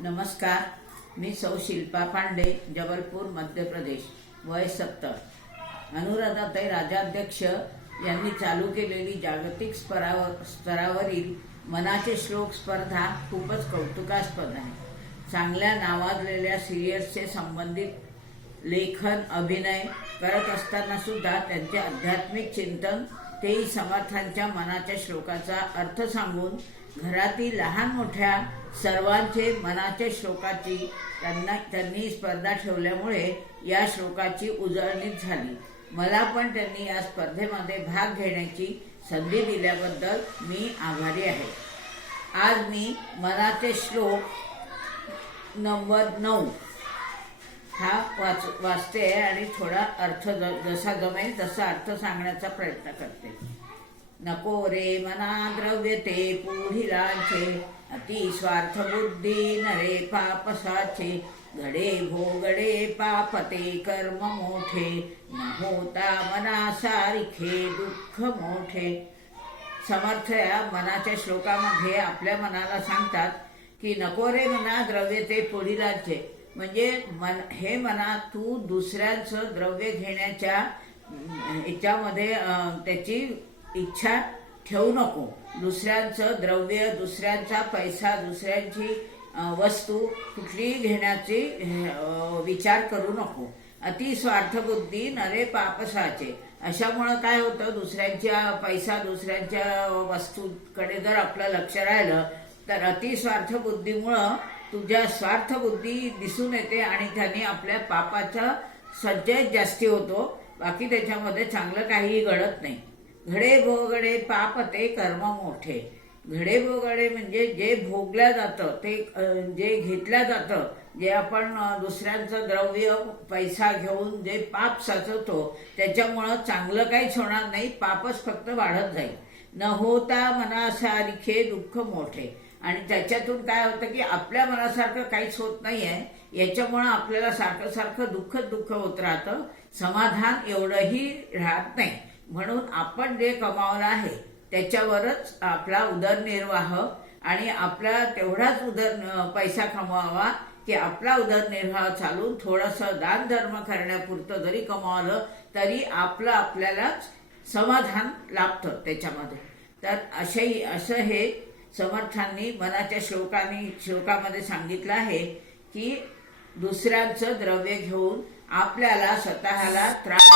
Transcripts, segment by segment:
नमस्कार. मी सौ शिल्पा पांडे जबलपूर मध्य प्रदेश. वय सत्तर. अनुराधाताई राजाध्यक्ष यांनी चालू केलेली जागतिक स्तरावर स्तरावरील मनाचे श्लोक स्पर्धा खूपच कौतुकास्पद आहे. चांगल्या नावाजलेल्या सिरियल्सचे संबंधित लेखन अभिनय करत असताना सुद्धा त्यांचे आध्यात्मिक चिंतन तेही समर्थांच्या मनाच्या श्लोकाचा अर्थ सांगून घरातील लहान मोठ्या सर्वांचे मनाच्या श्लोकाची त्यांना त्यांनी स्पर्धा ठेवल्यामुळे या श्लोकाची उजळणीच झाली. मला पण त्यांनी या स्पर्धेमध्ये भाग घेण्याची संधी दिल्याबद्दल मी आभारी आहे. आज मी मनाचे श्लोक नंबर नऊ. हा वाच वाचते आणि थोडा अर्थ ज- जसा जमेल तसा अर्थ सांगण्याचा प्रयत्न करते. नको रे मना द्रव्य ते पुढिलांचे अति स्वार्थ बुद्धी नरे पापसाचे घडे भोगडे पापते कर्म मोठे न होता मना सारिखे दुःख मोठे. समर्थ या मनाच्या श्लोकामध्ये आपल्या मनाला सांगतात की नको रे मना द्रव्य ते पुढीलाचे म्हणजे मन हे मना तू दुसऱ्यांचं द्रव्य घेण्याच्या याच्यामध्ये त्याची इच्छा ठेवू नको. दुसऱ्यांचं द्रव्य दुसऱ्यांचा पैसा दुसऱ्यांची वस्तू कुठलीही घेण्याची विचार करू नको. अति स्वार्थबुद्धी नरे पापसाचे. अशामुळं काय होतं दुसऱ्यांच्या पैसा दुसऱ्यांच्या वस्तूकडे जर आपलं लक्ष राहिलं तर अति स्वार्थबुद्धीमुळं तुझ्या स्वार्थ बुद्धी दिसून येते आणि त्याने आपल्या पापाचा संचय जास्ती होतो. बाकी त्याच्यामध्ये चांगलं काहीही घडत नाही. घडे भोगडे पाप ते कर्म मोठे. घडे भोगडे म्हणजे जे भोगल्या जातं ते जे घेतल्या जातं जे आपण दुसऱ्यांचं द्रव्य पैसा घेऊन जे पाप साचवतो त्याच्यामुळं चांगलं काहीच होणार नाही पापच फक्त वाढत जाईल. न होता मनासारखे दुःख मोठे. आणि त्याच्यातून काय होतं की आपल्या मनासारखं काहीच होत नाहीये. याच्यामुळं आपल्याला सारखं सारखं दुःख दुःख होत राहतं. समाधान एवढंही राहत नाही. म्हणून आपण जे कमावलं आहे त्याच्यावरच आपला उदरनिर्वाह आणि आपला तेवढाच उदर पैसा कमवावा की आपला उदरनिर्वाह चालून थोडंसं दान धर्म करण्यापुरतं जरी कमावलं तरी आपलं आपल्यालाच समाधान लाभतं त्याच्यामध्ये. तर अशाही असं हे समर्थांनी मनाच्या श्लोकांनी श्लोकामध्ये सांगितलं आहे की दुसऱ्यांचं द्रव्य घेऊन आपल्याला स्वतःला त्रास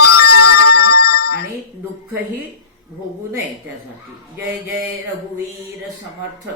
आणि दुःखही भोगू नये त्यासाठी. जय जय रघुवीर समर्थ.